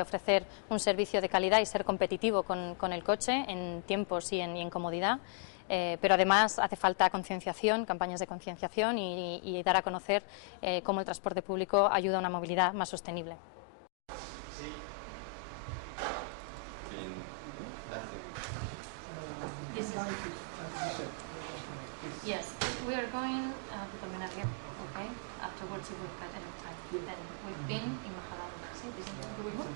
Ofrecer un servicio de calidad y ser competitivo con el coche en tiempos y en comodidad, pero además hace falta concienciación, campañas de concienciación y dar a conocer cómo el transporte público ayuda a una movilidad más sostenible. Yes, we are going to terminar here, okay? Afterwards if we've got enough time. Then we've been in Majadahonda. See, this is do we move?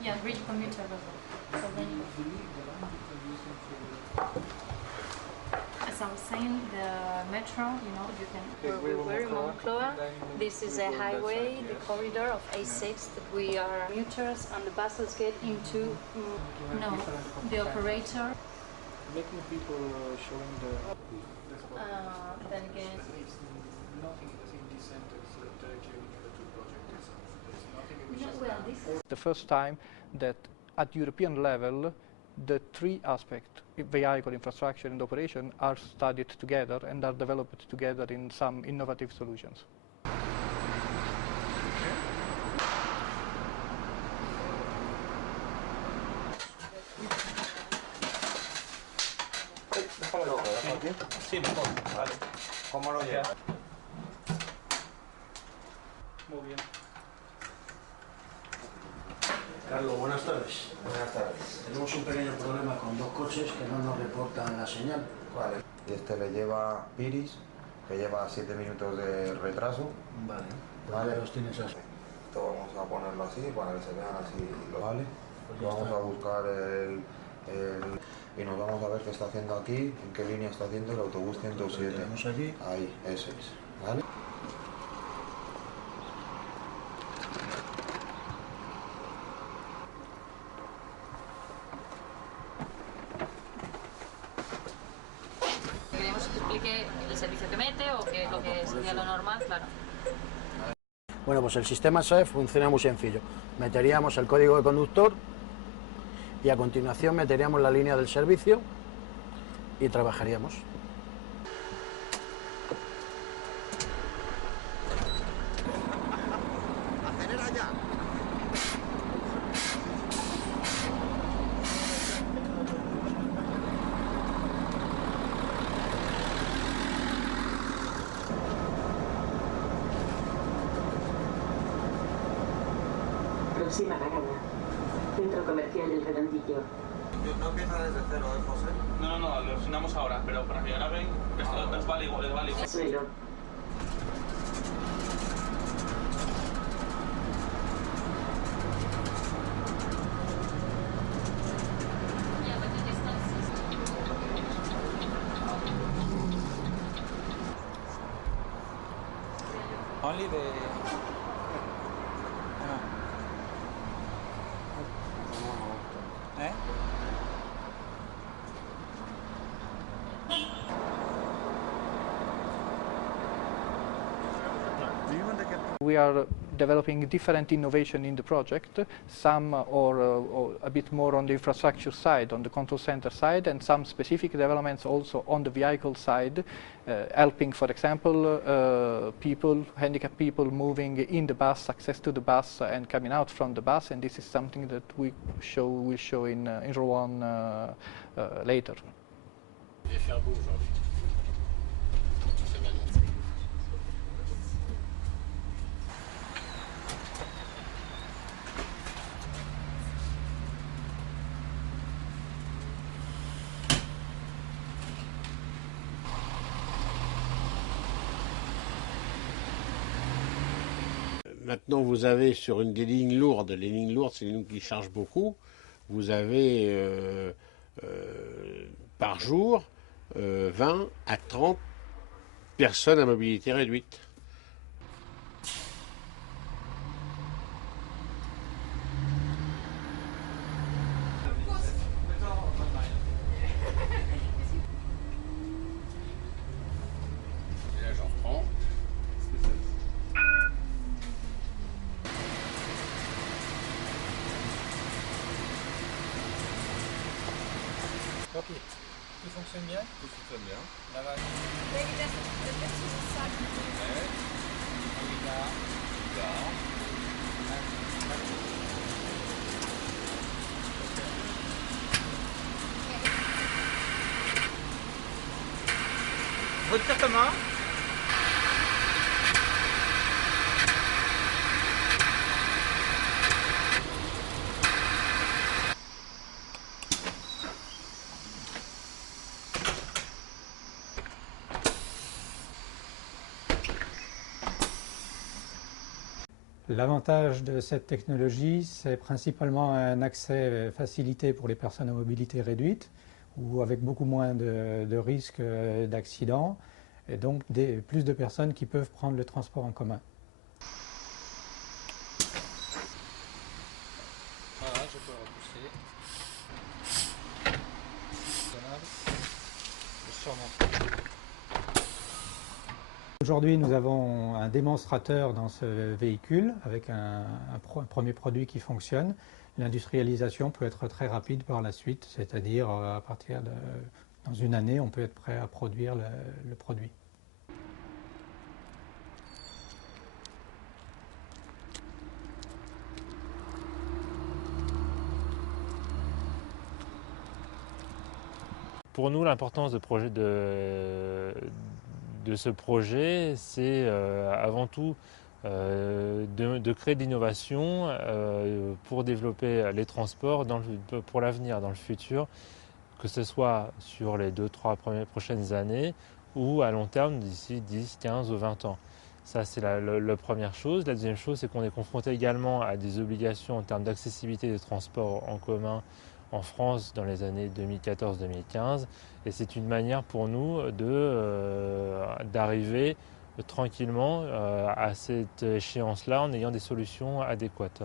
Yeah, bridge commuter also. So then, as I was saying, the metro, you know, you can. We're in Moncloa. This is a highway, the corridor of A6 that we are commuters, and the buses get into. No, the operator. Making people showing the. Then again. It's nothing in this sentence directly the two projects. There's nothing which is. Well, this is The first time that at European level the three aspects, vehicle, infrastructure and operation, are studied together and are developed together in some innovative solutions. Sí, mejor, vale. ¿Cómo lo llevas? Muy bien. Carlos, buenas tardes. Buenas tardes. Tenemos un pequeño problema con dos coches que no nos reportan la señal. Vale. Y este le lleva Piris, que lleva 7 minutos de retraso. Vale. Vale. Los tienes así. Esto vamos a ponerlo así para que se vean así. Vale. Pues ya Vamos está. a buscar y nos vamos a ver qué está haciendo aquí, en qué línea está haciendo el autobús 107. Lo tenemos aquí. Ahí, ese es. ¿Vale? queremos que explique el servicio que mete o que lo que sería lo normal, claro. Bueno, pues el sistema SAFE funciona muy sencillo. Meteríamos el código de conductor y a continuación meteríamos la línea del servicio y trabajaríamos. Próxima parada. Centro Comercial El Redondillo. No empieza desde cero, ¿eh, José? No, lo asignamos ahora, pero para que graben, esto les vale igual, les vale igual. Suelo. Only the... We are developing different innovation in the project, some or a bit more on the infrastructure side, on the control center side, and some specific developments also on the vehicle side, helping, for example, people, handicapped people moving in the bus, access to the bus and coming out from the bus, and this is something that we will show in Rouen later. Maintenant, vous avez sur une des lignes lourdes, les lignes lourdes, c'est les lignes qui chargent beaucoup, vous avez par jour 20 à 30 personnes à mobilité réduite. Ok, tout fonctionne bien? Tout fonctionne bien. La vague. On y va. Retire ta main. L'avantage de cette technologie, c'est principalement un accès facilité pour les personnes à mobilité réduite ou avec beaucoup moins de risques d'accidents et donc plus de personnes qui peuvent prendre le transport en commun. Voilà, je peux repousser. Aujourd'hui, nous avons un démonstrateur dans ce véhicule avec un premier produit qui fonctionne. L'industrialisation peut être très rapide par la suite, c'est-à-dire à partir de, dans une année, on peut être prêt à produire le produit. Pour nous, l'importance de ce projet, c'est avant tout de créer de l'innovation pour développer les transports pour l'avenir, dans le futur, que ce soit sur les 2-3 prochaines années ou à long terme d'ici 10, 15 ou 20 ans. Ça, c'est la première chose. La deuxième chose, c'est qu'on est confronté également à des obligations en termes d'accessibilité des transports en commun en France dans les années 2014-2015 et c'est une manière pour nous d'arriver tranquillement à cette échéance-là en ayant des solutions adéquates.